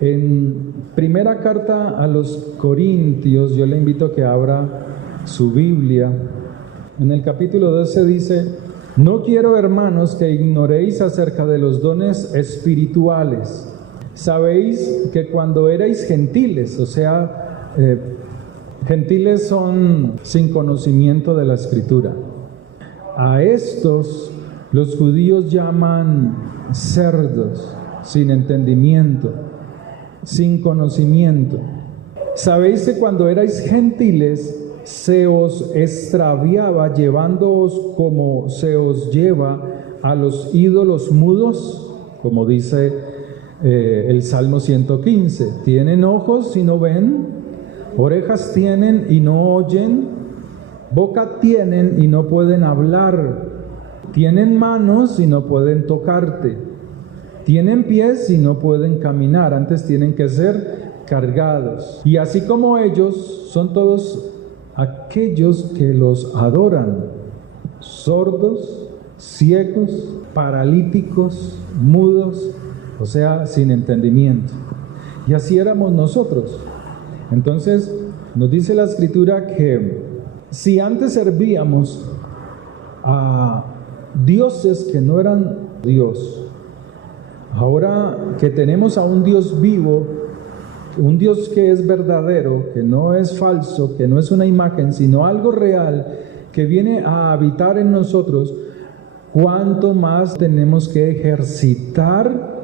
En primera carta a los Corintios, yo le invito a que abra su Biblia. En el capítulo 12 dice: no quiero, hermanos, que ignoréis acerca de los dones espirituales. Sabéis que cuando erais gentiles, o sea, gentiles son sin conocimiento de la Escritura. A estos los judíos llaman cerdos, sin entendimiento, sin conocimiento. Sabéis que cuando erais gentiles se os extraviaba llevándoos como se os lleva a los ídolos mudos, como dice el Salmo 115. Tienen ojos y no ven, orejas tienen y no oyen, boca tienen y no pueden hablar, tienen manos y no pueden tocarte, tienen pies y no pueden caminar, antes tienen que ser cargados. Y así como ellos, son todos aquellos que los adoran, sordos, ciegos, paralíticos, mudos, o sea, sin entendimiento. Y así éramos nosotros. Entonces, nos dice la Escritura que si antes servíamos a dioses que no eran Dios, ahora que tenemos a un Dios vivo, un Dios que es verdadero, que no es falso, que no es una imagen, sino algo real, que viene a habitar en nosotros, ¿cuánto más tenemos que ejercitar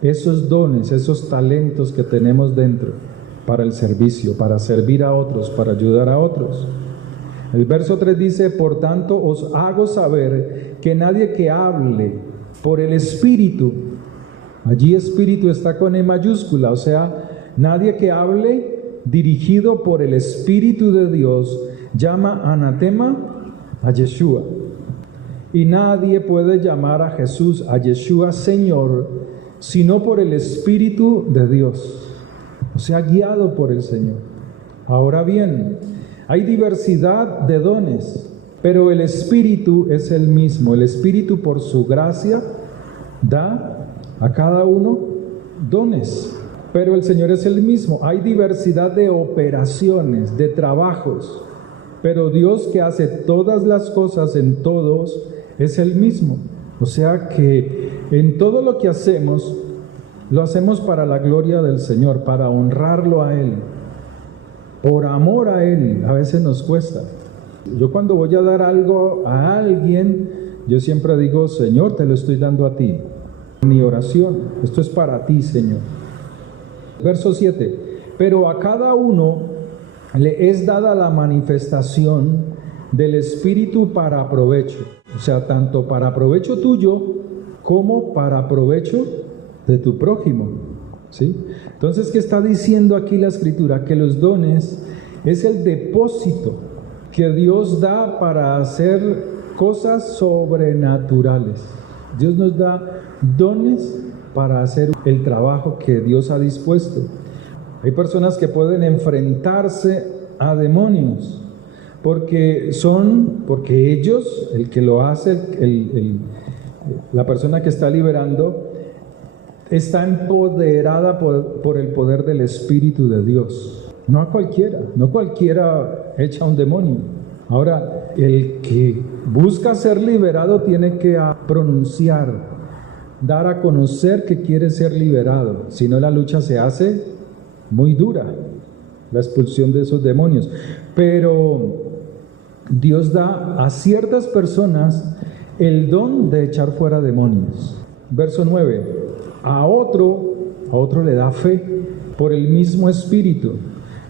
esos dones, esos talentos que tenemos dentro para el servicio, para servir a otros, para ayudar a otros? El verso 3 dice: por tanto os hago saber que nadie que hable por el Espíritu, allí Espíritu está con E mayúscula, o sea, nadie que hable dirigido por el Espíritu de Dios llama anatema a Yeshua. Y nadie puede llamar a Jesús, a Yeshua, Señor, sino por el Espíritu de Dios, o sea, guiado por el Señor. Ahora bien, hay diversidad de dones, pero el Espíritu es el mismo. El Espíritu, por su gracia, da a cada uno dones. Pero el Señor es el mismo. Hay diversidad de operaciones, de trabajos, pero Dios, que hace todas las cosas en todos, es el mismo. O sea que en todo lo que hacemos, lo hacemos para la gloria del Señor, para honrarlo a Él, por amor a Él. A veces nos cuesta. Yo cuando voy a dar algo a alguien, yo siempre digo: Señor, te lo estoy dando a ti. Mi oración, esto es para ti, Señor. Verso 7: pero a cada uno le es dada la manifestación del Espíritu para provecho, o sea, tanto para provecho tuyo como para provecho de tu prójimo, ¿sí? Entonces, ¿qué está diciendo aquí la Escritura? Que los dones es el depósito que Dios da para hacer cosas sobrenaturales. Dios nos da dones para hacer el trabajo que Dios ha dispuesto. Hay personas que pueden enfrentarse a demonios porque ellos, el que lo hace, la persona que está liberando, está empoderada por el poder del Espíritu de Dios. No cualquiera echa un demonio. Ahora, el que busca ser liberado tiene que pronunciar, dar a conocer que quiere ser liberado. Si no, la lucha se hace muy dura, la expulsión de esos demonios. Pero Dios da a ciertas personas el don de echar fuera demonios. Verso 9: a otro le da fe por el mismo Espíritu,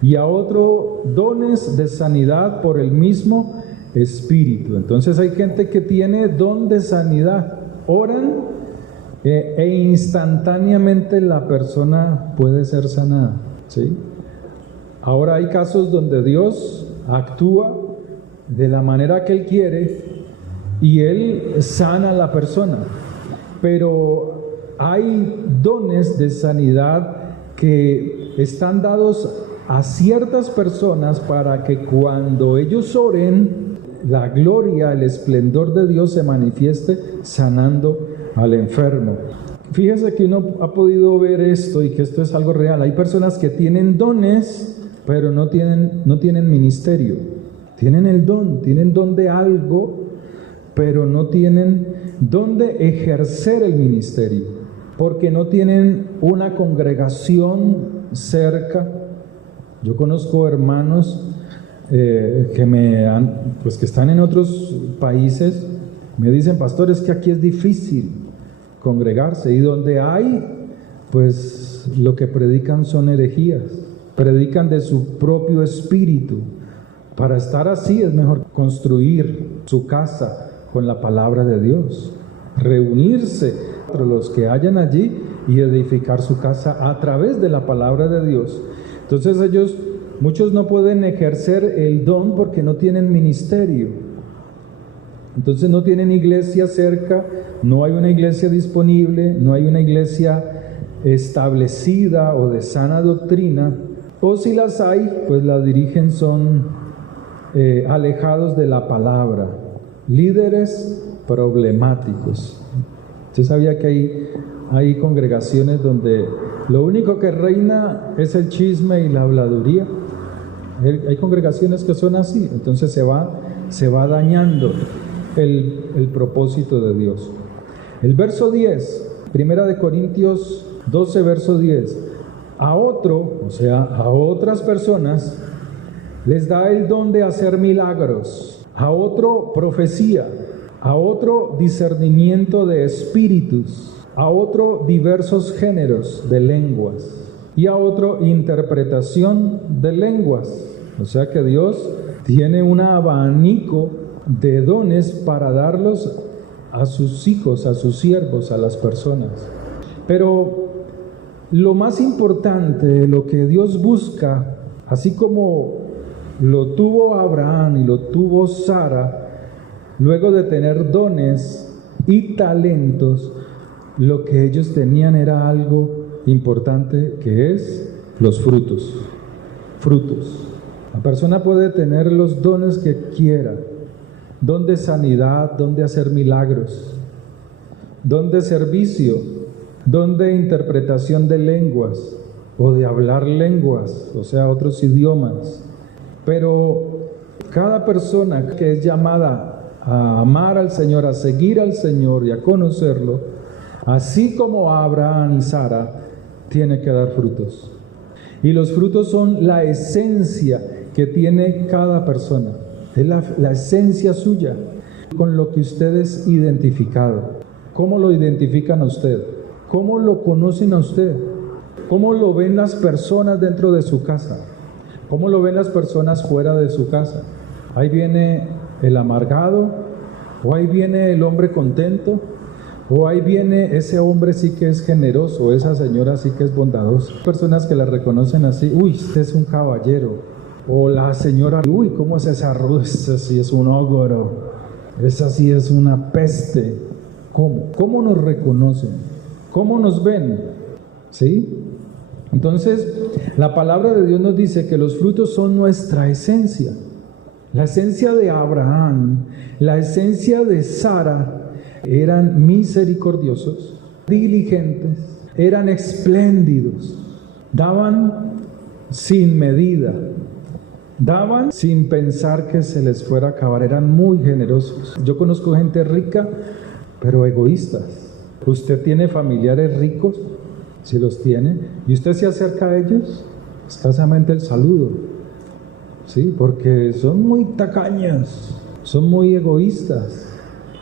y a otro dones de sanidad por el mismo Espíritu. Entonces hay gente que tiene don de sanidad, oran e instantáneamente la persona puede ser sanada, ¿sí? Ahora hay casos donde Dios actúa de la manera que Él quiere y Él sana a la persona, pero hay dones de sanidad que están dados a ciertas personas para que cuando ellos oren, la gloria, el esplendor de Dios se manifieste sanando al enfermo. Fíjese que uno ha podido ver esto y que esto es algo real. Hay personas que tienen dones, pero no tienen ministerio. Tienen el tienen don de algo, pero no tienen dónde ejercer el ministerio, porque no tienen una congregación cerca. Yo conozco hermanos que están en otros países, me dicen, pastor, es que aquí es difícil congregarse, y donde hay, pues lo que predican son herejías, predican de su propio espíritu. Para estar así es mejor construir su casa con la palabra de Dios, reunirse entre los que hayan allí y edificar su casa a través de la palabra de Dios. Entonces muchos no pueden ejercer el don porque no tienen ministerio. Entonces no tienen iglesia cerca, no hay una iglesia disponible, no hay una iglesia establecida o de sana doctrina, o si las hay, pues la dirigen son alejados de la palabra, líderes problemáticos. ¿Usted sabía que hay congregaciones donde lo único que reina es el chisme y la habladuría? Hay congregaciones que son así, entonces se va dañando el propósito de Dios. El verso 10, Primera de Corintios 12, verso 10, a otras personas les da el don de hacer milagros, a otro profecía, a otro discernimiento de espíritus, a otro diversos géneros de lenguas y a otro interpretación de lenguas. O sea que Dios tiene un abanico de dones para darlos a sus hijos, a sus siervos, a las personas. Pero lo más importante, lo que Dios busca, así como lo tuvo Abraham y lo tuvo Sara, luego de tener dones y talentos, lo que ellos tenían era algo importante, que es los frutos. Frutos. La persona puede tener los dones que quiera, don de sanidad, don de hacer milagros, don de servicio, don de interpretación de lenguas o de hablar lenguas, o sea, otros idiomas. Pero cada persona que es llamada a amar al Señor, a seguir al Señor y a conocerlo, así como Abraham y Sara, tiene que dar frutos. Y los frutos son la esencia que tiene cada persona. Es la esencia suya, con lo que usted es identificado. ¿Cómo lo identifican a usted? ¿Cómo lo conocen a usted? ¿Cómo lo ven las personas dentro de su casa? ¿Cómo lo ven las personas fuera de su casa? Ahí viene el amargado, o ahí viene el hombre contento, o ahí viene ese hombre sí que es generoso, esa señora sí que es bondadosa. Personas que la reconocen así, uy, usted es un caballero. O la señora, uy, ¿cómo es esa ruda? Esa sí es un ogro, esa sí es una peste. ¿Cómo? ¿Cómo nos reconocen? ¿Cómo nos ven? ¿Sí? Entonces, la palabra de Dios nos dice que los frutos son nuestra esencia. La esencia de Abraham, la esencia de Sara, eran misericordiosos, diligentes, eran espléndidos, daban sin medida, daban sin pensar que se les fuera a acabar, eran muy generosos. Yo conozco gente rica, pero egoístas. ¿Usted tiene familiares ricos? Si los tiene, y usted se acerca a ellos, escasamente el saludo, ¿sí? Porque son muy tacaños, son muy egoístas.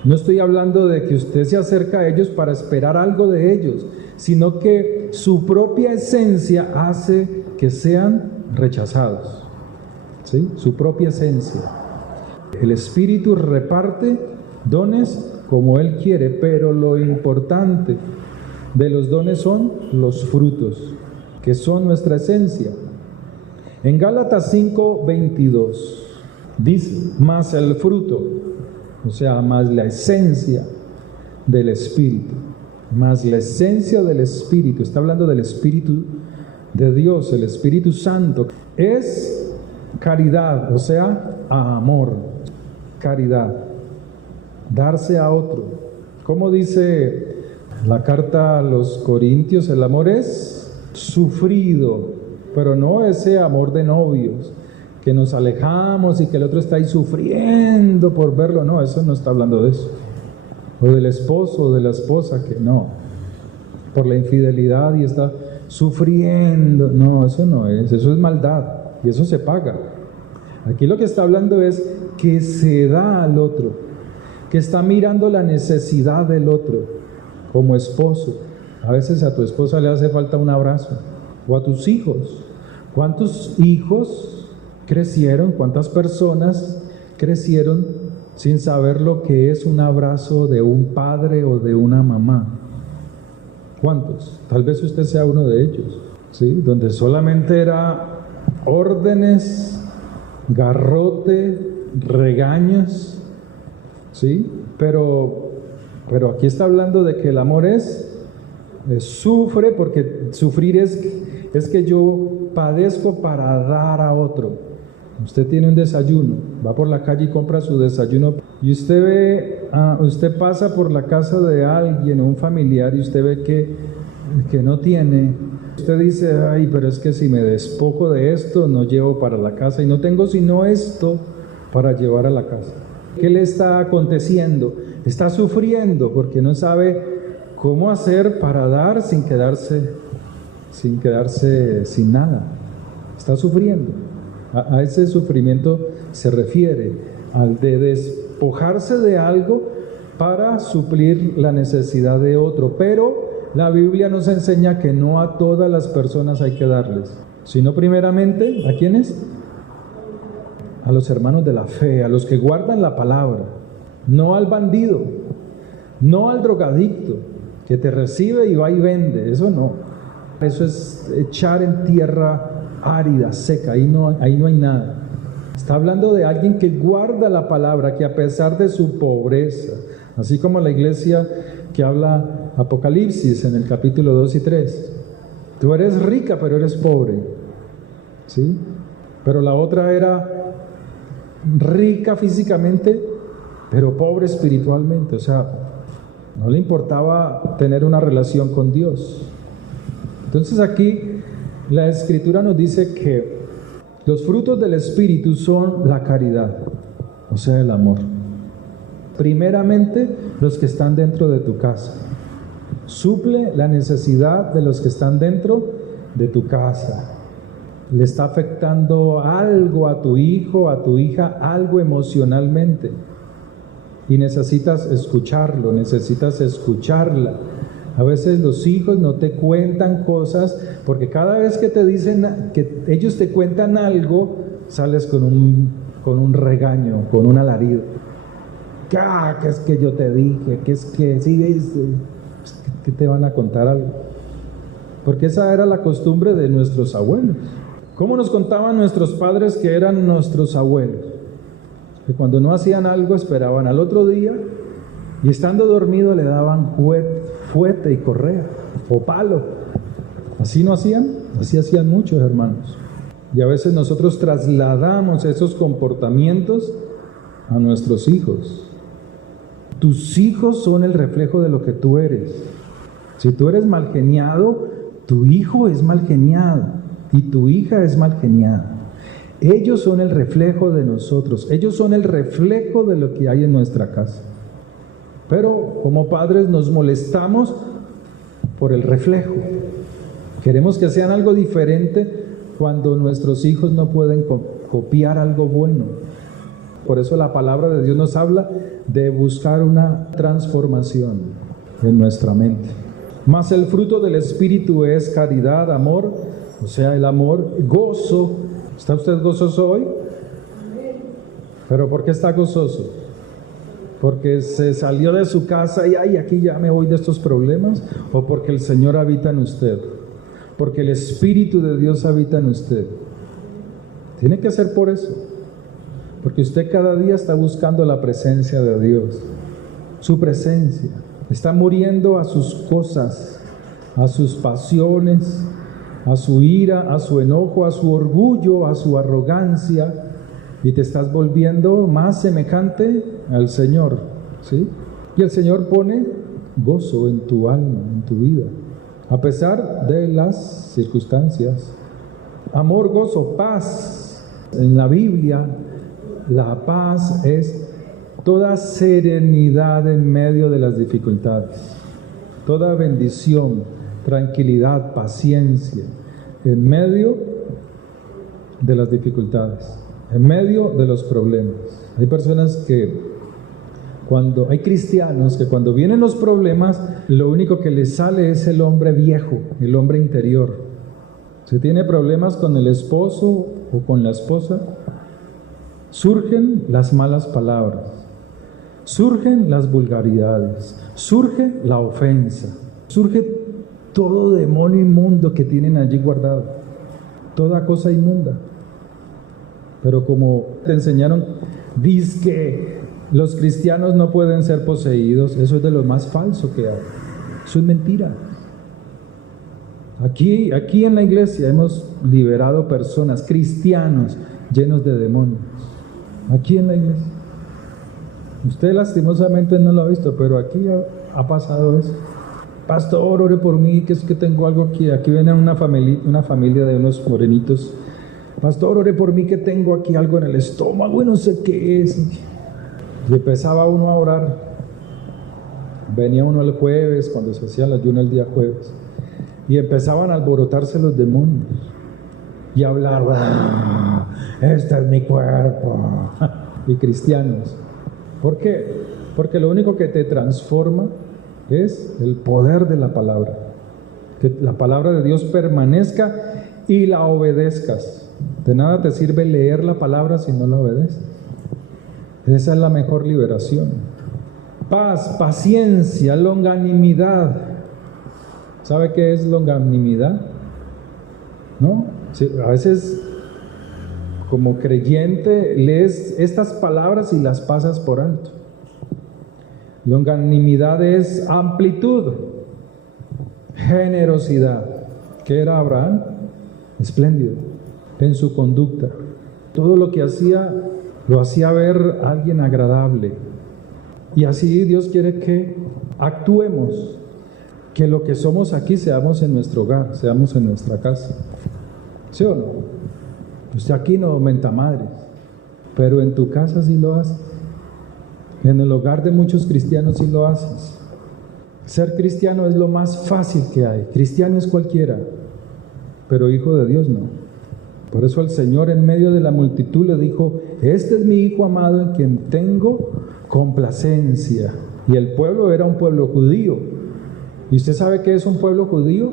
No estoy hablando de que usted se acerca a ellos para esperar algo de ellos, sino que su propia esencia hace que sean rechazados, ¿sí? Su propia esencia. El Espíritu reparte dones como Él quiere, pero lo importante de los dones son los frutos, que son nuestra esencia. En Gálatas 5:22 dice, más el fruto, o sea, más la esencia del Espíritu, más la esencia del Espíritu, está hablando del Espíritu de Dios, el Espíritu Santo, es caridad, o sea, amor, caridad, darse a otro. Como dice La carta a los Corintios, el amor es sufrido, pero no ese amor de novios, que nos alejamos y que el otro está ahí sufriendo por verlo. No, eso no está hablando de eso. O del esposo o de la esposa, que no, por la infidelidad y está sufriendo. No, eso no es, eso es maldad y eso se paga. Aquí lo que está hablando es que se da al otro, que está mirando la necesidad del otro. Como esposo, a veces a tu esposa le hace falta un abrazo, o a tus hijos. ¿Cuántos hijos crecieron, cuántas personas crecieron sin saber lo que es un abrazo de un padre o de una mamá? ¿Cuántos? Tal vez usted sea uno de ellos, ¿sí? Donde solamente era órdenes, garrote, regaños, ¿sí? Pero aquí está hablando de que el amor sufre, porque sufrir es que yo padezco para dar a otro. Usted tiene un desayuno, va por la calle y compra su desayuno y usted pasa por la casa de alguien o un familiar y usted ve que no tiene. Usted dice, ay, pero es que si me despojo de esto no llevo para la casa y no tengo sino esto para llevar a la casa. ¿Qué le está aconteciendo? Está sufriendo porque no sabe cómo hacer para dar sin quedarse sin nada. Está sufriendo. A ese sufrimiento se refiere, al de despojarse de algo para suplir la necesidad de otro. Pero la Biblia nos enseña que no a todas las personas hay que darles, sino primeramente, ¿a quiénes? A los hermanos de la fe, a los que guardan la palabra, no al bandido, no al drogadicto que te recibe y va y vende. Eso no, eso es echar en tierra árida, seca, ahí no hay nada. Está hablando de alguien que guarda la palabra, que a pesar de su pobreza, así como la iglesia que habla Apocalipsis en el capítulo 2 y 3, tú eres rica pero eres pobre, ¿sí? Pero la otra era rica físicamente pero pobre espiritualmente, o sea, no le importaba tener una relación con Dios. Entonces aquí la Escritura nos dice que los frutos del Espíritu son la caridad, o sea, el amor. Primeramente, los que están dentro de tu casa. Suple la necesidad de los que están dentro de tu casa. Le está afectando algo a tu hijo, a tu hija, algo emocionalmente. Y necesitas escucharlo, necesitas escucharla. A veces los hijos no te cuentan cosas porque cada vez que te dicen, que ellos te cuentan algo, sales con un regaño, con un alarido. Que es que yo te dije, que es que sí, que te van a contar algo. Porque esa era la costumbre de nuestros abuelos. ¿Cómo nos contaban nuestros padres que eran nuestros abuelos? Que cuando no hacían algo esperaban al otro día y estando dormido le daban fuete y correa o palo. ¿Así no hacían? Así hacían muchos, hermanos. Y a veces nosotros trasladamos esos comportamientos a nuestros hijos. Tus hijos son el reflejo de lo que tú eres. Si tú eres mal geniado, tu hijo es mal geniado y tu hija es mal geniada. Ellos son el reflejo de nosotros, ellos son el reflejo de lo que hay en nuestra casa. Pero como padres nos molestamos por el reflejo. Queremos que sean algo diferente cuando nuestros hijos no pueden copiar algo bueno. Por eso la palabra de Dios nos habla de buscar una transformación en nuestra mente. Mas el fruto del Espíritu es caridad, amor, o sea, el amor, gozo. ¿Está usted gozoso hoy? ¿Pero por qué está gozoso? ¿Porque se salió de su casa y aquí ya me voy de estos problemas? ¿O porque el Señor habita en usted? Porque el Espíritu de Dios habita en usted. Tiene que ser por eso. Porque usted cada día está buscando la presencia de Dios. Su presencia. Está muriendo a sus cosas, a sus pasiones, a su ira, a su enojo, a su orgullo, a su arrogancia, y te estás volviendo más semejante al Señor, ¿sí? Y el Señor pone gozo en tu alma, en tu vida, a pesar de las circunstancias. Amor, gozo, paz. En la Biblia, la paz es toda serenidad en medio de las dificultades, toda bendición, tranquilidad, paciencia, en medio de las dificultades, en medio de los problemas. Hay personas hay cristianos que cuando vienen los problemas, lo único que les sale es el hombre viejo, el hombre interior. Si tiene problemas con el esposo o con la esposa, surgen las malas palabras, surgen las vulgaridades, surge la ofensa, surge todo demonio inmundo que tienen allí guardado, toda cosa inmunda. Pero como te enseñaron, dice que los cristianos no pueden ser poseídos, eso es de lo más falso que hay. Eso es mentira. Aquí en la iglesia hemos liberado personas, cristianos llenos de demonios. Aquí en la iglesia. Usted lastimosamente no lo ha visto, pero aquí ha pasado eso. Pastor, ore por mí, que es que tengo algo aquí. Aquí viene una familia de unos morenitos. Pastor, ore por mí que tengo aquí algo en el estómago y no sé qué es. Y empezaba uno a orar. Venía uno el jueves, cuando se hacía el ayuno el día jueves, y empezaban a alborotarse los demonios y a hablar, este es mi cuerpo. Y cristianos. ¿Por qué? Porque lo único que te transforma es el poder de la palabra. Que la palabra de Dios permanezca y la obedezcas. De nada te sirve leer la palabra si no la obedeces. Esa es la mejor liberación. Paz, paciencia, longanimidad. ¿Sabe qué es longanimidad? ¿No? Sí, a veces, como creyente, lees estas palabras y las pasas por alto. Longanimidad es amplitud, generosidad. ¿Qué era Abraham? Espléndido en su conducta. Todo lo que hacía, lo hacía ver a alguien agradable. Y así Dios quiere que actuemos, que lo que somos aquí seamos en nuestro hogar, seamos en nuestra casa. ¿Sí o no? Usted aquí no aumenta madres, pero en tu casa sí lo haces. En el hogar de muchos cristianos sí lo haces. Ser cristiano es lo más fácil que hay. Cristiano es cualquiera, pero hijo de Dios no. Por eso el Señor en medio de la multitud le dijo: este es mi hijo amado en quien tengo complacencia. Y el pueblo era un pueblo judío. ¿Y usted sabe qué es un pueblo judío?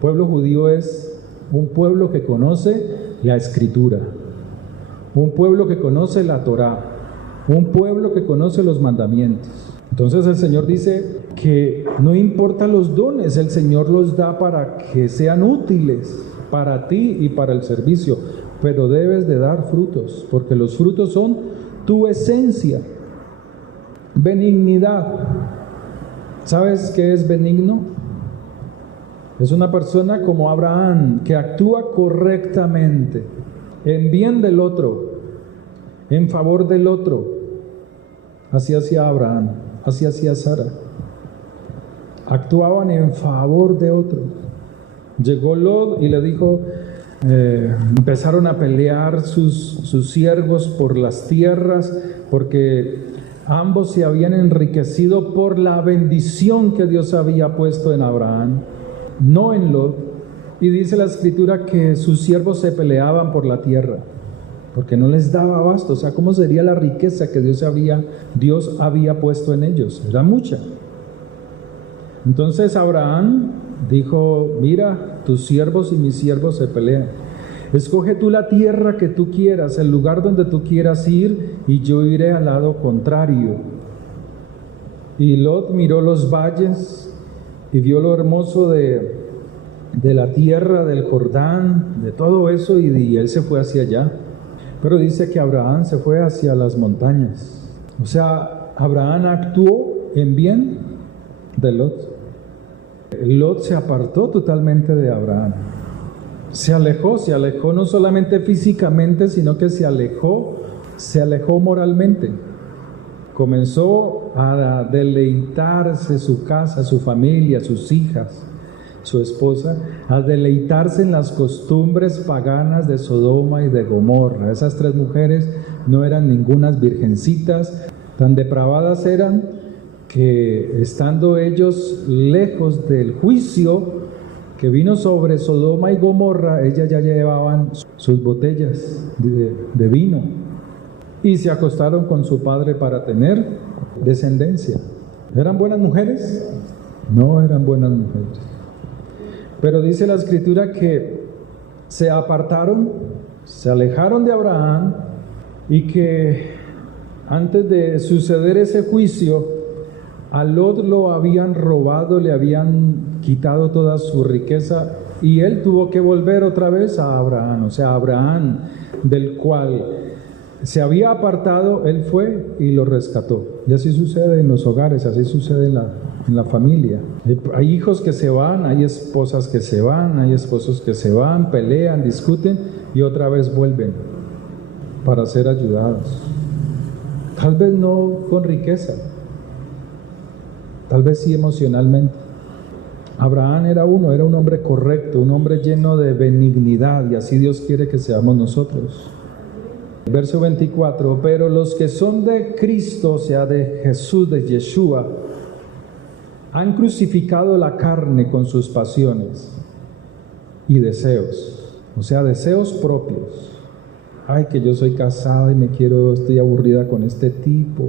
Pueblo judío es un pueblo que conoce la Escritura, un pueblo que conoce la Torá, un pueblo que conoce los mandamientos. Entonces el Señor dice que no importa los dones, el Señor los da para que sean útiles para ti y para el servicio, pero debes de dar frutos, porque los frutos son tu esencia. Benignidad. ¿Sabes qué es benigno? Es una persona como Abraham, que actúa correctamente, en bien del otro, en favor del otro. Así hacía Abraham, así hacía Sara. Actuaban en favor de otros. Llegó Lot y le dijo, empezaron a pelear sus siervos por las tierras, porque ambos se habían enriquecido por la bendición que Dios había puesto en Abraham, no en Lot. Y dice la Escritura que sus siervos se peleaban por la tierra, porque no les daba abasto. O sea, ¿cómo sería la riqueza que Dios había puesto en ellos? Era mucha. Entonces Abraham dijo: mira, tus siervos y mis siervos se pelean. Escoge tú la tierra que tú quieras, el lugar donde tú quieras ir, y yo iré al lado contrario. Y Lot miró los valles y vio lo hermoso de la tierra, del Jordán, de todo eso, y él se fue hacia allá. Pero dice que Abraham se fue hacia las montañas. O sea, Abraham actuó en bien de Lot. Lot se apartó totalmente de Abraham. Se alejó no solamente físicamente, sino que se alejó moralmente. comenzó a deleitarse su casa, su familia, sus hijas, su esposa, a deleitarse en las costumbres paganas de Sodoma y de Gomorra. Esas tres mujeres no eran ningunas virgencitas, tan depravadas eran que estando ellos lejos del juicio que vino sobre Sodoma y Gomorra, ellas ya llevaban sus botellas de vino y se acostaron con su padre para tener descendencia. ¿Eran buenas mujeres? No eran buenas mujeres. Pero dice la Escritura que se apartaron, se alejaron de Abraham y que antes de suceder ese juicio, a Lot lo habían robado, le habían quitado toda su riqueza y él tuvo que volver otra vez a Abraham. O sea, Abraham, del cual se había apartado, él fue y lo rescató. Y así sucede en los hogares, así sucede en la familia. Hay hijos que se van, hay esposas que se van, hay esposos que se van, pelean, discuten y otra vez vuelven para ser ayudados. Tal vez no con riqueza, tal vez sí emocionalmente. Abraham era un hombre correcto, un hombre lleno de benignidad, y así Dios quiere que seamos nosotros. Verso 24, pero los que son de Cristo, o sea, de Jesús, de Yeshua, han crucificado la carne con sus pasiones y deseos, o sea, deseos propios. Ay, que yo soy casada y estoy aburrida con este tipo,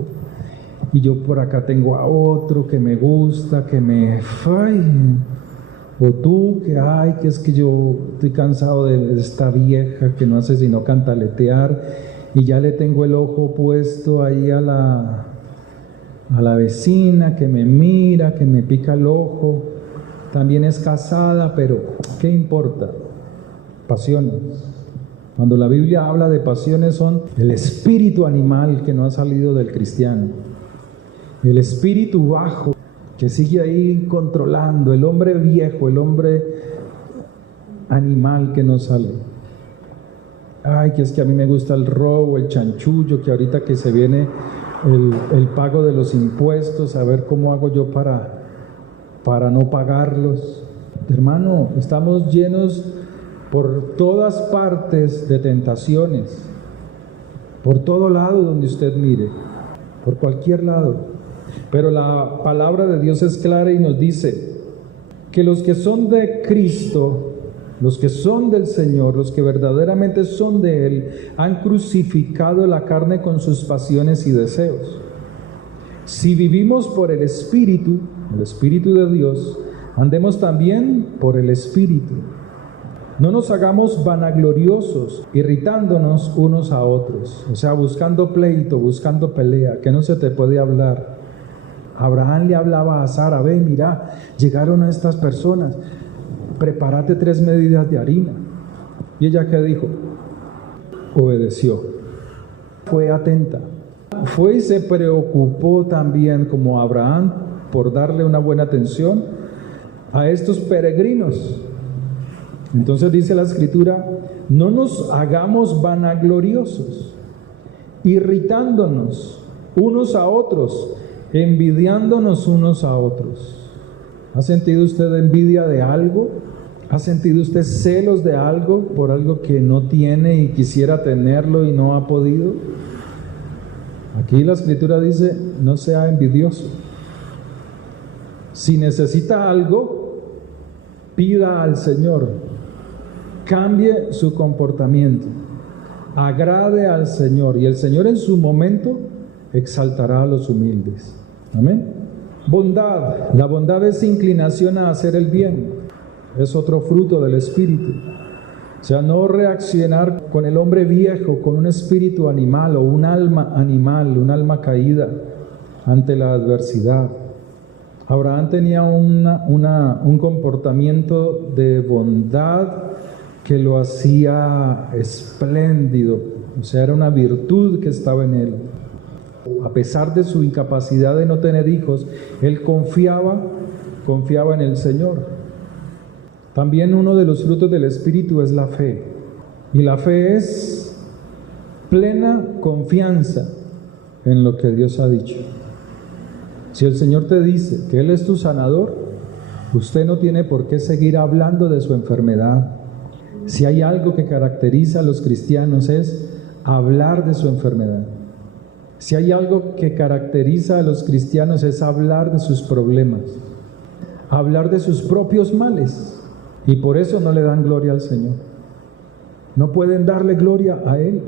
y yo por acá tengo a otro que me gusta, o tú que es que yo estoy cansado de esta vieja que no hace sino cantaletear y ya le tengo el ojo puesto ahí a la vecina que me mira, que me pica el ojo, también es casada, pero ¿qué importa? Pasiones. Cuando la Biblia habla de pasiones son el espíritu animal que no ha salido del cristiano, el espíritu bajo que sigue ahí controlando, el hombre viejo, el hombre animal que no sale. Ay, que es que a mí me gusta el robo, el chanchullo, que ahorita que se viene el pago de los impuestos, a ver cómo hago yo para no pagarlos. Hermano, estamos llenos por todas partes de tentaciones, por todo lado donde usted mire, por cualquier lado. Pero la palabra de Dios es clara y nos dice que los que son de Cristo, los que son del Señor, los que verdaderamente son de Él, han crucificado la carne con sus pasiones y deseos. Si vivimos por el Espíritu de Dios, andemos también por el Espíritu. No nos hagamos vanagloriosos, irritándonos unos a otros, o sea, buscando pleito, buscando pelea, que no se te puede hablar. Abraham le hablaba a Sara, ve, mira, llegaron a estas personas, prepárate 3 medidas de harina. ¿Y ella qué dijo? Obedeció, fue atenta, fue y se preocupó también como Abraham por darle una buena atención a estos peregrinos. Entonces dice la Escritura, no nos hagamos vanagloriosos, irritándonos unos a otros, envidiándonos unos a otros. ¿Ha sentido usted envidia de algo? ¿Ha sentido usted celos de algo por algo que no tiene y quisiera tenerlo y no ha podido? Aquí la Escritura dice, no sea envidioso. Si necesita algo, pida al Señor, cambie su comportamiento, agrade al Señor, y el Señor en su momento exaltará a los humildes. Amén. Bondad. La bondad es inclinación a hacer el bien. Es otro fruto del Espíritu. O sea, no reaccionar con el hombre viejo, con un espíritu animal o un alma animal, un alma caída ante la adversidad. Abraham tenía un comportamiento de bondad que lo hacía espléndido. O sea, era una virtud que estaba en él. A pesar de su incapacidad de no tener hijos, él confiaba en el Señor. También uno de los frutos del Espíritu es la fe. Y la fe es plena confianza en lo que Dios ha dicho. Si el Señor te dice que Él es tu sanador, usted no tiene por qué seguir hablando de su enfermedad. Si hay algo que caracteriza a los cristianos es hablar de su enfermedad. Si hay algo que caracteriza a los cristianos es hablar de sus problemas, hablar de sus propios males, y por eso no le dan gloria al Señor. No pueden darle gloria a Él,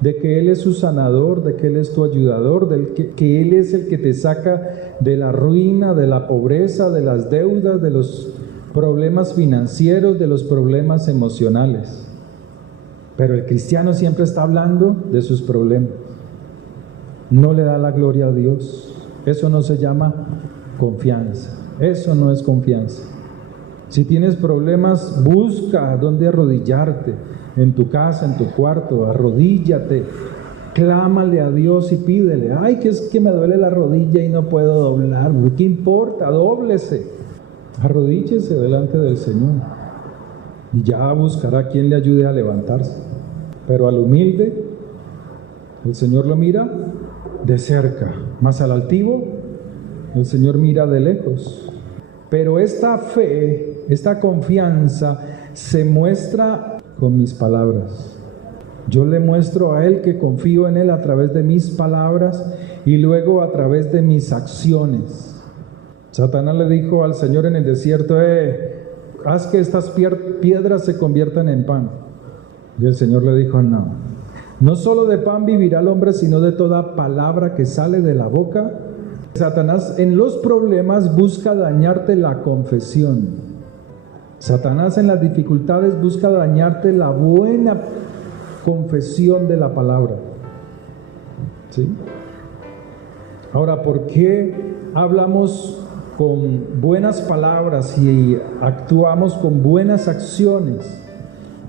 de que Él es su sanador, de que Él es tu ayudador, que Él es el que te saca de la ruina, de la pobreza, de las deudas, de los problemas financieros, de los problemas emocionales. Pero el cristiano siempre está hablando de sus problemas. No le da la gloria a Dios. Eso no se llama confianza. Eso no es confianza. Si tienes problemas, busca dónde arrodillarte. En tu casa, en tu cuarto, arrodíllate. Clámale a Dios y pídele. Ay, que es que me duele la rodilla y no puedo doblar. ¿Qué importa? Dóblese. Arrodíllese delante del Señor. Y ya buscará quien le ayude a levantarse. Pero al humilde, el Señor lo mira de cerca, más al altivo, el Señor mira de lejos. Pero esta fe, esta confianza se muestra con mis palabras. Yo le muestro a Él que confío en Él a través de mis palabras y luego a través de mis acciones. Satanás le dijo al Señor en el desierto, haz que estas piedras se conviertan en pan. Y el Señor le dijo, no solo de pan vivirá el hombre, sino de toda palabra que sale de la boca. Satanás en los problemas busca dañarte la confesión. Satanás en las dificultades busca dañarte la buena confesión de la palabra. ¿Sí? Ahora, ¿por qué hablamos con buenas palabras y actuamos con buenas acciones?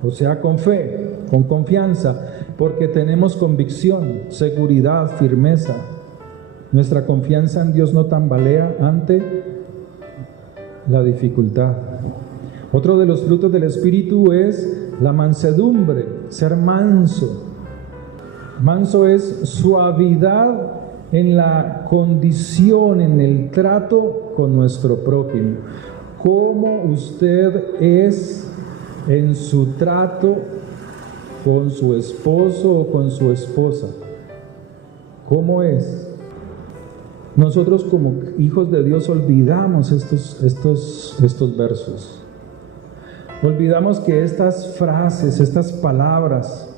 O sea, con fe, con confianza, porque tenemos convicción, seguridad, firmeza. Nuestra confianza en Dios no tambalea ante la dificultad. Otro de los frutos del Espíritu es la mansedumbre, ser manso. Manso es suavidad en la condición, en el trato con nuestro prójimo. ¿Cómo usted es en su trato con su esposo o con su esposa? ¿Cómo es? Nosotros como hijos de Dios olvidamos estos versos. Olvidamos que estas frases, estas palabras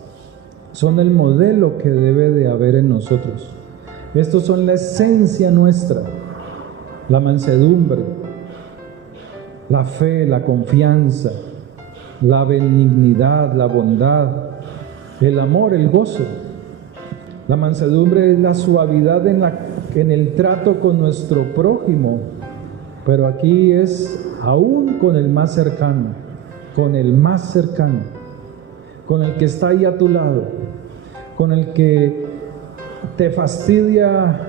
son el modelo que debe de haber en nosotros. Estos son la esencia nuestra, la mansedumbre, la fe, la confianza, la benignidad, la bondad, el amor, el gozo. La mansedumbre es la suavidad en el trato con nuestro prójimo, pero aquí es aún con el más cercano, con el que está ahí a tu lado, con el que te fastidia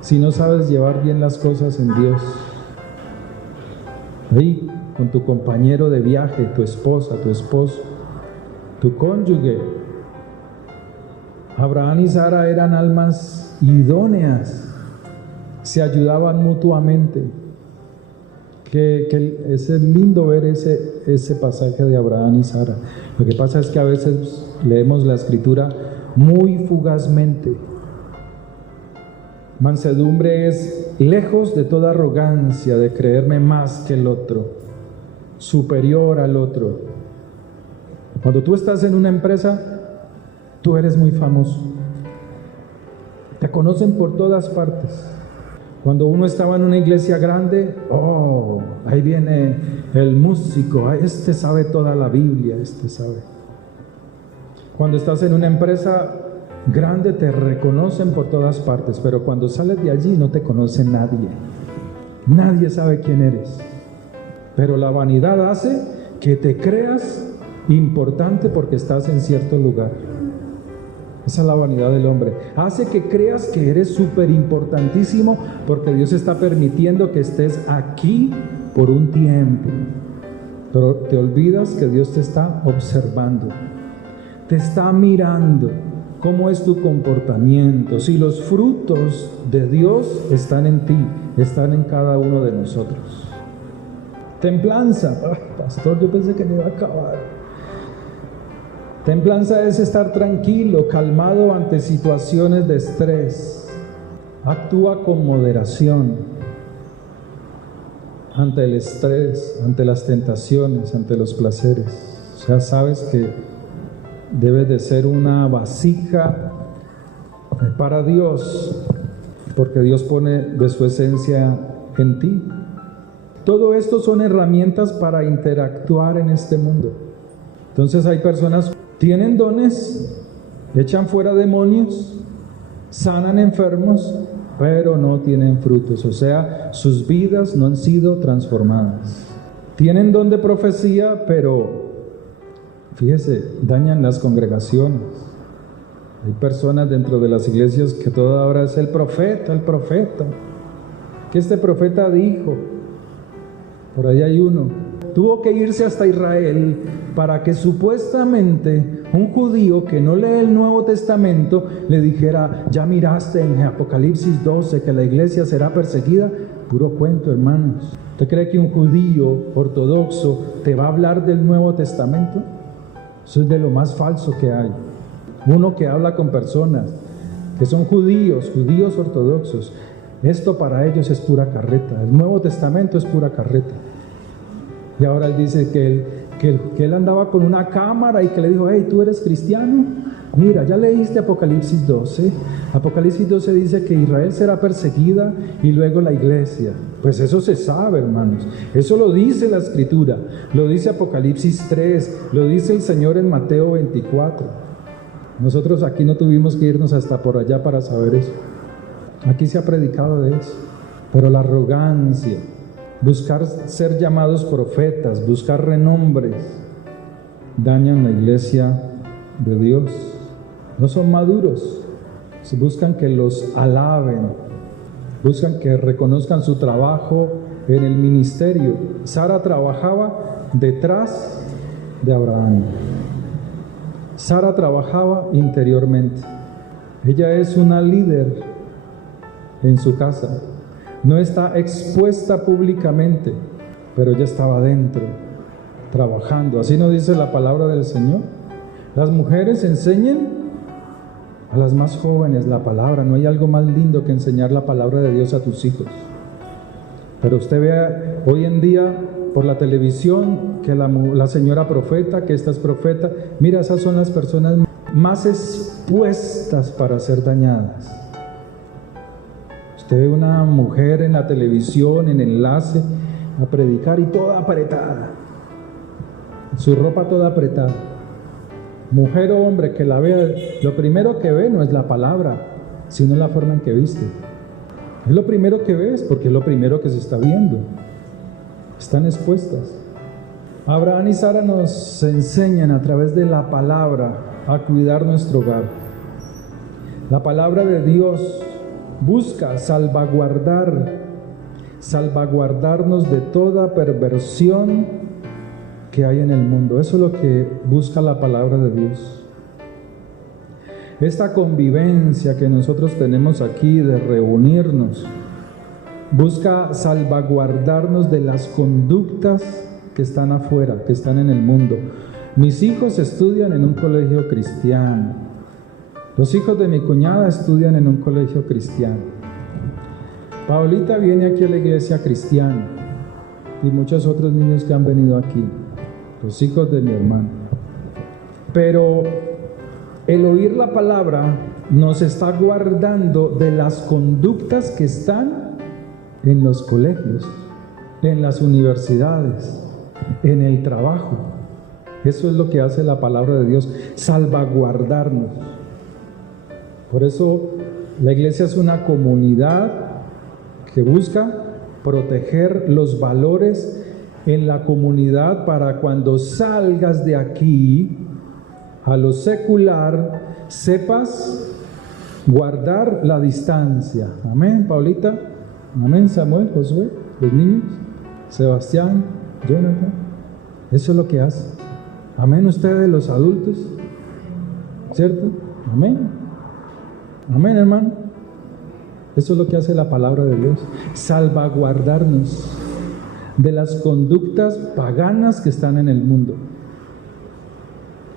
si no sabes llevar bien las cosas en Dios. Ahí, con tu compañero de viaje, tu esposa, tu esposo, tu cónyuge. Abraham y Sara eran almas idóneas, se ayudaban mutuamente. Es lindo ver ese pasaje de Abraham y Sara. Lo que pasa es que a veces leemos la Escritura muy fugazmente. Mansedumbre es lejos de toda arrogancia, de creerme más que el otro, superior al otro. Cuando tú estás en una empresa, tú eres muy famoso. Te conocen por todas partes. Cuando uno estaba en una iglesia grande, ahí viene el músico, este sabe toda la Biblia, este sabe. Cuando estás en una empresa grande te reconocen por todas partes, pero cuando sales de allí no te conoce nadie. Nadie sabe quién eres. Pero la vanidad hace que te creas importante porque estás en cierto lugar. Esa es la vanidad del hombre. Hace que creas que eres súper importantísimo porque Dios está permitiendo que estés aquí por un tiempo. Pero te olvidas que Dios te está observando, te está mirando. ¿Cómo es tu comportamiento? Si los frutos de Dios están en ti, están en cada uno de nosotros. Templanza. Pastor, yo pensé que me iba a acabar. Templanza es estar tranquilo, calmado ante situaciones de estrés. Actúa con moderación ante el estrés, ante las tentaciones, ante los placeres. O sea, sabes que debes de ser una vasija para Dios, porque Dios pone de su esencia en ti. Todo esto son herramientas para interactuar en este mundo. Entonces hay personas que tienen dones, echan fuera demonios, sanan enfermos, pero no tienen frutos. O sea, sus vidas no han sido transformadas. Tienen don de profecía, pero fíjese, dañan las congregaciones. Hay personas dentro de las iglesias que toda hora es el profeta, que este profeta dijo. Por ahí hay uno, tuvo que irse hasta Israel para que supuestamente un judío que no lee el Nuevo Testamento le dijera: ya miraste en Apocalipsis 12 que la iglesia será perseguida. Puro cuento, hermanos. ¿Usted cree que un judío ortodoxo te va a hablar del Nuevo Testamento? Eso es de lo más falso que hay. Uno que habla con personas que son judíos ortodoxos, esto para ellos es pura carreta. El Nuevo Testamento es pura carreta. Y ahora él dice que él andaba con una cámara y que le dijo: hey, ¿tú eres cristiano? Mira, ya leíste Apocalipsis 12. Apocalipsis 12 dice que Israel será perseguida y luego la iglesia. Pues eso se sabe, hermanos. Eso lo dice la Escritura. Lo dice Apocalipsis 3. Lo dice el Señor en Mateo 24. Nosotros aquí no tuvimos que irnos hasta por allá para saber eso. Aquí se ha predicado de eso. Pero la arrogancia, buscar ser llamados profetas, buscar renombres, dañan la iglesia de Dios. No son maduros. Se buscan que los alaben, buscan que reconozcan su trabajo en el ministerio. Sara trabajaba detrás de Abraham. Sara trabajaba interiormente. Ella es una líder en su casa. No está expuesta públicamente, pero ella estaba dentro, trabajando. Así nos dice la palabra del Señor. Las mujeres enseñen a las más jóvenes la palabra. No hay algo más lindo que enseñar la palabra de Dios a tus hijos. Pero usted vea hoy en día por la televisión que la señora profeta, que esta es profeta. Mira, esas son las personas más expuestas para ser dañadas. Usted ve una mujer en la televisión, en enlace, a predicar y toda apretada, su ropa toda apretada. Mujer o hombre que la vea, lo primero que ve no es la palabra, sino la forma en que viste. Es lo primero que ves, porque es lo primero que se está viendo. Están expuestas. Abraham y Sara nos enseñan a través de la palabra a cuidar nuestro hogar. La palabra de Dios busca salvaguardarnos de toda perversión que hay en el mundo. Eso es lo que busca la palabra de Dios. Esta convivencia que nosotros tenemos aquí de reunirnos busca salvaguardarnos de las conductas que están afuera, que están en el mundo. Mis hijos estudian en un colegio cristiano. Los hijos de mi cuñada estudian en un colegio cristiano. Paulita viene aquí a la iglesia cristiana y muchos otros niños que han venido aquí, los hijos de mi hermano. Pero el oír la palabra nos está guardando de las conductas que están en los colegios, en las universidades, en el trabajo. Eso es lo que hace la palabra de Dios, salvaguardarnos. Por eso la iglesia es una comunidad que busca proteger los valores en la comunidad para cuando salgas de aquí a lo secular sepas guardar la distancia. Amén, Paulita. Amén, Samuel, Josué, los niños, Sebastián, Jonathan. Eso es lo que hace. Amén, ustedes los adultos, ¿cierto? Amén. Amén, hermano. Eso es lo que hace la palabra de Dios. Salvaguardarnos de las conductas paganas que están en el mundo.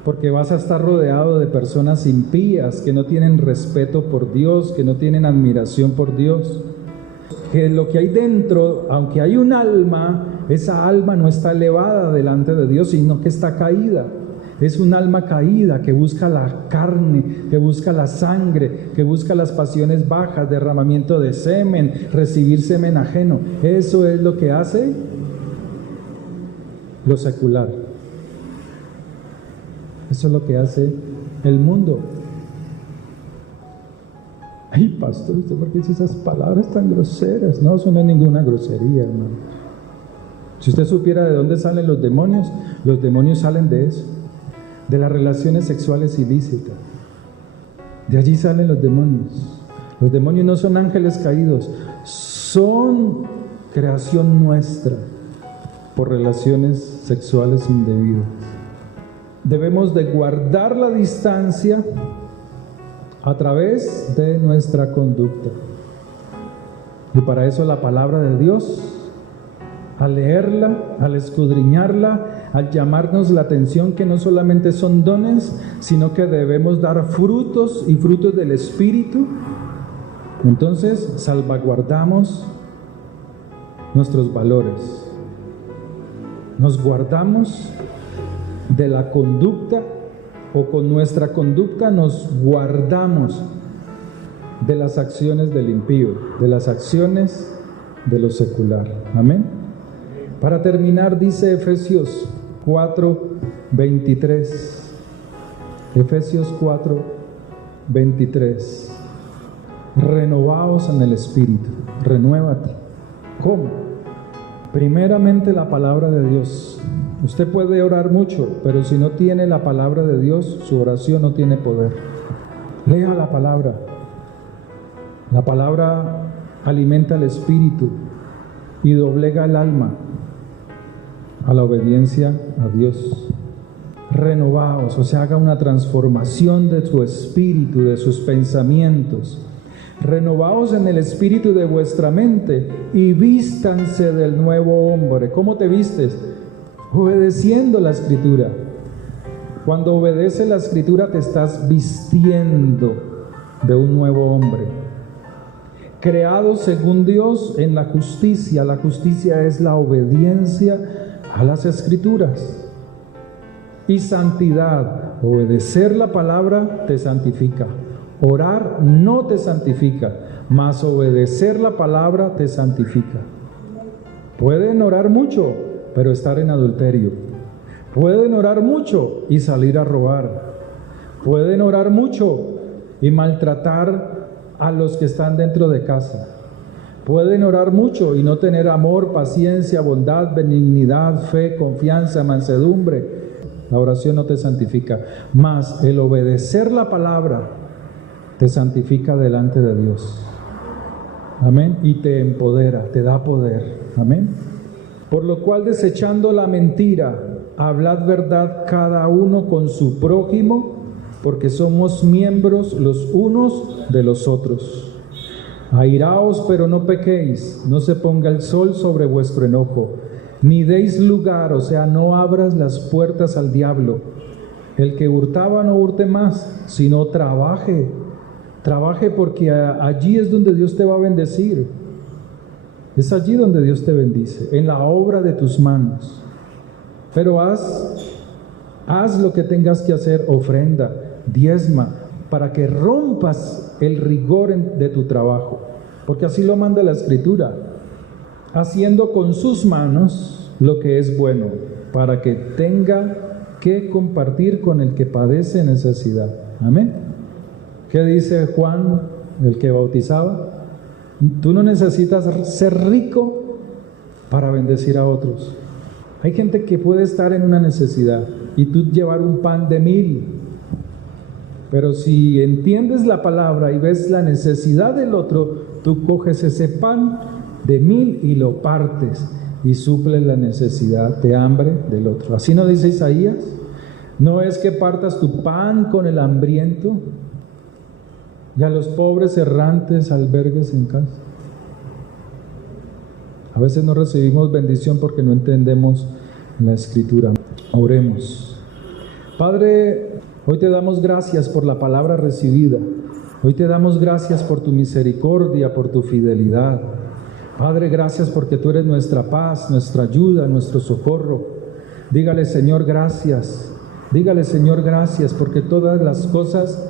Porque vas a estar rodeado de personas impías que no tienen respeto por Dios, que no tienen admiración por Dios. Que lo que hay dentro, aunque hay un alma, esa alma no está elevada delante de Dios, sino que está caída. Es un alma caída que busca la carne, que busca la sangre, que busca las pasiones bajas, derramamiento de semen, recibir semen ajeno. Eso es lo que hace lo secular. Eso es lo que hace el mundo. Ay, pastor, ¿usted por qué dice esas palabras tan groseras? No, eso no es ninguna grosería, hermano. Si usted supiera de dónde salen los demonios salen de eso, de las relaciones sexuales ilícitas. De allí salen los demonios. Los demonios no son ángeles caídos, son creación nuestra por relaciones sexuales indebidas. Debemos de guardar la distancia a través de nuestra conducta. Y para eso la palabra de Dios, al leerla, al escudriñarla, al llamarnos la atención que no solamente son dones, sino que debemos dar frutos y frutos del Espíritu, entonces salvaguardamos nuestros valores. Nos guardamos de la conducta, o con nuestra conducta nos guardamos de las acciones del impío, de las acciones de lo secular. Amén. Para terminar, dice Efesios 4:23. Efesios 4:23. Renovaos en el Espíritu. Renuévate. ¿Cómo? Primeramente la palabra de Dios. Usted puede orar mucho, pero si no tiene la palabra de Dios, su oración no tiene poder. Lea la palabra. La palabra alimenta el espíritu y doblega el alma a la obediencia a Dios. Renovaos, o sea, haga una transformación de su espíritu, de sus pensamientos. Renovaos en el espíritu de vuestra mente y vístanse del nuevo hombre. ¿Cómo te vistes? Obedeciendo la Escritura. Cuando obedeces la Escritura te estás vistiendo de un nuevo hombre, creado según Dios en la justicia. La justicia es la obediencia a las Escrituras. Y santidad, obedecer la palabra te santifica. Orar no te santifica, mas obedecer la palabra te santifica. Pueden orar mucho, pero estar en adulterio. Pueden orar mucho y salir a robar. Pueden orar mucho y maltratar a los que están dentro de casa. Pueden orar mucho y no tener amor, paciencia, bondad, benignidad, fe, confianza, mansedumbre. La oración no te santifica, mas el obedecer la palabra te santifica delante de Dios. Amén. Y te empodera, te da poder. Amén. Por lo cual, desechando la mentira, hablad verdad cada uno con su prójimo, porque somos miembros los unos de los otros. Airaos, pero no pequéis, no se ponga el sol sobre vuestro enojo, ni deis lugar, o sea, no abras las puertas al diablo. El que hurtaba no hurte más, sino trabaje. Trabaje, porque allí es donde Dios te va a bendecir. Es allí donde Dios te bendice, en la obra de tus manos. Pero haz lo que tengas que hacer, ofrenda, diezma, para que rompas el rigor de tu trabajo, porque así lo manda la Escritura, haciendo con sus manos lo que es bueno, para que tenga que compartir con el que padece necesidad. Amén. ¿Qué dice Juan, el que bautizaba? Tú no necesitas ser rico para bendecir a otros. Hay gente que puede estar en una necesidad y tú llevar un pan de 1000. Pero si entiendes la palabra y ves la necesidad del otro, tú coges ese pan de 1000 y lo partes y suples la necesidad de hambre del otro. ¿Así no dice Isaías? No es que partas tu pan con el hambriento y a los pobres errantes albergues en casa. A veces no recibimos bendición porque no entendemos la Escritura. Oremos. Padre, hoy te damos gracias por la palabra recibida. Hoy te damos gracias por tu misericordia, por tu fidelidad. Padre, gracias porque tú eres nuestra paz, nuestra ayuda, nuestro socorro. Dígale, Señor, gracias. Dígale, Señor, gracias, porque todas las cosas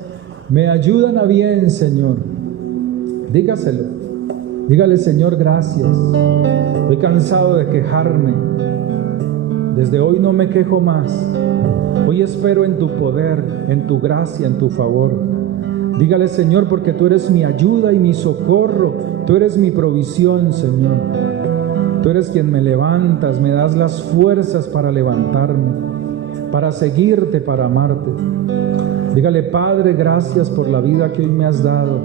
me ayudan a bien, Señor. Dígaselo. Dígale, Señor, gracias. Estoy cansado de quejarme. Desde hoy no me quejo más. Hoy espero en tu poder, en tu gracia, en tu favor. Dígale, Señor, porque tú eres mi ayuda y mi socorro. Tú eres mi provisión, Señor. Tú eres quien me levantas, me das las fuerzas para levantarme, para seguirte, para amarte. Dígale, Padre, gracias por la vida que hoy me has dado.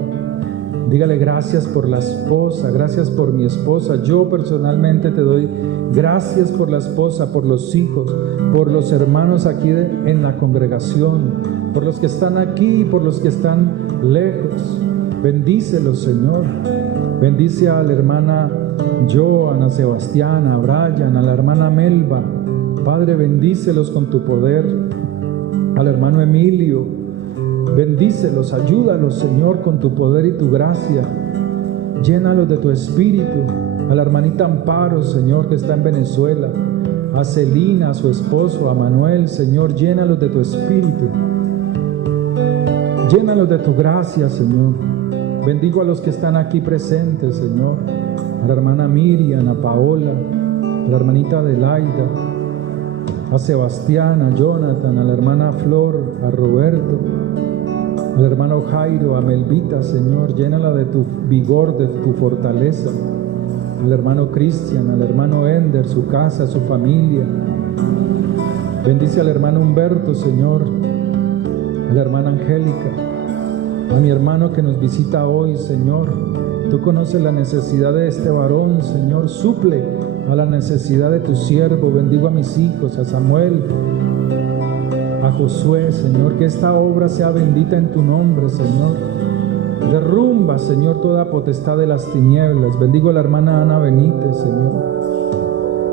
Dígale, gracias por la esposa, gracias por mi esposa. Yo personalmente te doy gracias por la esposa, por los hijos, por los hermanos aquí en la congregación, por los que están aquí y por los que están lejos. Bendícelos, Señor. Bendice a la hermana Joana, a Sebastián, a Brian, a la hermana Melba. Padre, bendícelos con tu poder. Al hermano Emilio, bendícelos, ayúdalos, Señor, con tu poder y tu gracia. Llénalos de tu espíritu. A la hermanita Amparo, Señor, que está en Venezuela. A Celina, a su esposo, a Manuel, Señor, llénalos de tu espíritu. Llénalos de tu gracia, Señor. Bendigo a los que están aquí presentes, Señor. A la hermana Miriam, a Paola, a la hermanita Adelaida, a Sebastián, a Jonathan, a la hermana Flor, a Roberto, al hermano Jairo, a Melvita, Señor. Llénala de tu vigor, de tu fortaleza. Al hermano Cristian, al hermano Ender, su casa, su familia. Bendice al hermano Humberto, Señor. A la hermana Angélica, a mi hermano que nos visita hoy, Señor. Tú conoces la necesidad de este varón, Señor. Suple a la necesidad de tu siervo. Bendigo a mis hijos, a Samuel, a Josué, Señor. Que esta obra sea bendita en tu nombre, Señor. Derrumba, Señor, toda potestad de las tinieblas. Bendigo a la hermana Ana Benítez, Señor.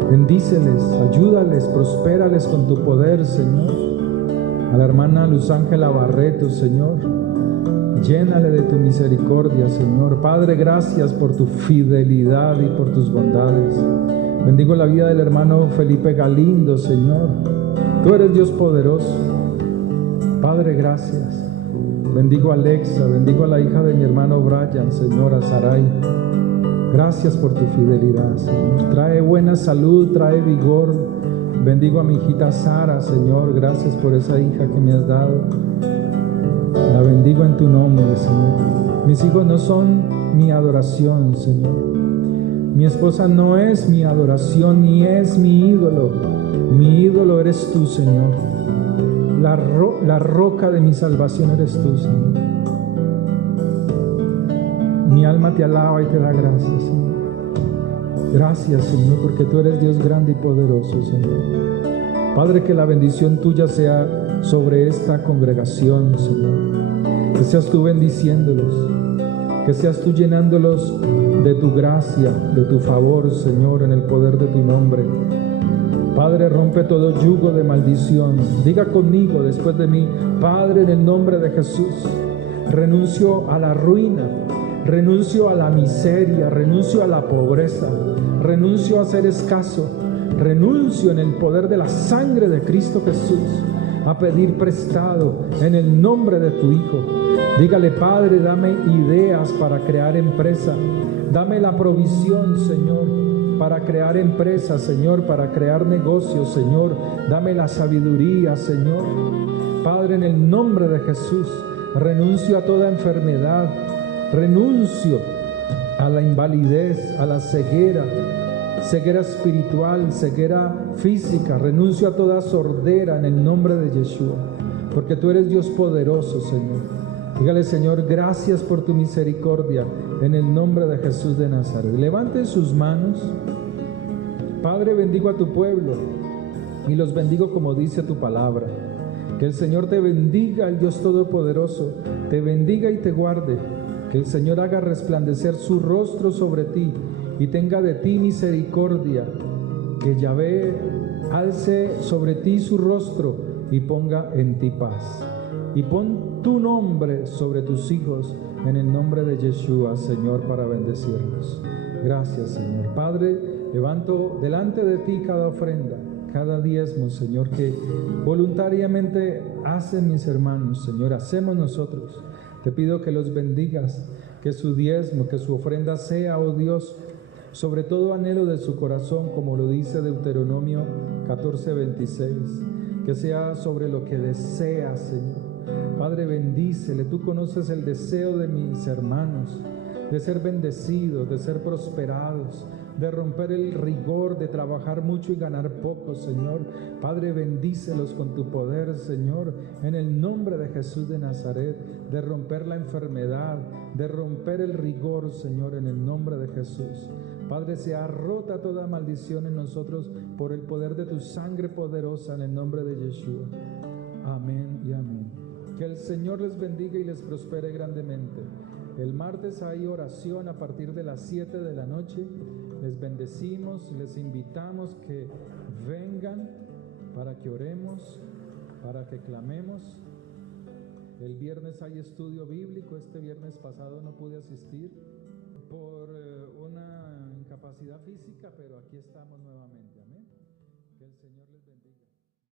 Bendíceles, ayúdales, prospérales con tu poder, Señor. A la hermana Luz Ángela Barreto, Señor. Llénale de tu misericordia, Señor. Padre, gracias por tu fidelidad y por tus bondades. Bendigo la vida del hermano Felipe Galindo, Señor. Tú eres Dios poderoso. Padre, gracias. Bendigo a Alexa, bendigo a la hija de mi hermano Brian, Señor, a Sarai. Gracias por tu fidelidad, Señor. Trae buena salud, trae vigor. Bendigo a mi hijita Sara, Señor. Gracias por esa hija que me has dado. La bendigo en tu nombre, Señor. Mis hijos no son mi adoración, Señor. Mi esposa no es mi adoración ni es mi ídolo. Mi ídolo eres tú, Señor. La roca de mi salvación eres tú, Señor. Mi alma te alaba y te da gracias, Señor. Gracias, Señor, porque tú eres Dios grande y poderoso, Señor. Padre, que la bendición tuya sea sobre esta congregación, Señor. Que seas tú bendiciéndolos, que seas tú llenándolos de tu gracia, de tu favor, Señor, en el poder de tu nombre. Padre, rompe todo yugo de maldición. Diga conmigo después de mí: Padre, en el nombre de Jesús, renuncio a la ruina, renuncio a la miseria, renuncio a la pobreza, renuncio a ser escaso, renuncio en el poder de la sangre de Cristo Jesús a pedir prestado en el nombre de tu Hijo. Dígale: Padre, dame ideas para crear empresa, dame la provisión, Señor, para crear empresas, Señor, para crear negocios, Señor. Dame la sabiduría, Señor. Padre, en el nombre de Jesús, renuncio a toda enfermedad, renuncio a la invalidez, a la ceguera espiritual, ceguera física. Renuncio a toda sordera en el nombre de Yeshua, porque tú eres Dios poderoso, Señor. Dígale: Señor, gracias por tu misericordia en el nombre de Jesús de Nazaret. Levanten sus manos. Padre, bendigo a tu pueblo y los bendigo como dice tu palabra. Que el Señor te bendiga, el Dios Todopoderoso, te bendiga y te guarde. Que el Señor haga resplandecer su rostro sobre ti y tenga de ti misericordia. Que Yahvé alce sobre ti su rostro y ponga en ti paz. Y pon tu nombre sobre tus hijos en el nombre de Yeshua, Señor, para bendecirlos. Gracias, Señor. Padre, levanto delante de ti cada ofrenda, cada diezmo, Señor, que voluntariamente hacen mis hermanos, Señor, hacemos nosotros. Te pido que los bendigas, que su diezmo, que su ofrenda sea, oh Dios, sobre todo anhelo de su corazón, como lo dice Deuteronomio 14:26, que sea sobre lo que deseas, Señor. Padre, bendícele. Tú conoces el deseo de mis hermanos, de ser bendecidos, de ser prosperados, de romper el rigor de trabajar mucho y ganar poco, Señor. Padre, bendícelos con tu poder, Señor, en el nombre de Jesús de Nazaret, de romper la enfermedad, de romper el rigor, Señor, en el nombre de Jesús. Padre, sea rota toda maldición en nosotros por el poder de tu sangre poderosa en el nombre de Yeshua. Amén y amén. Que el Señor les bendiga y les prospere grandemente. El martes hay oración a partir de las 7 de la noche. Les bendecimos, les invitamos que vengan para que oremos, para que clamemos. El viernes hay estudio bíblico. Este viernes pasado no pude asistir por una incapacidad física, pero aquí estamos nuevamente. Amén. Que el Señor les bendiga.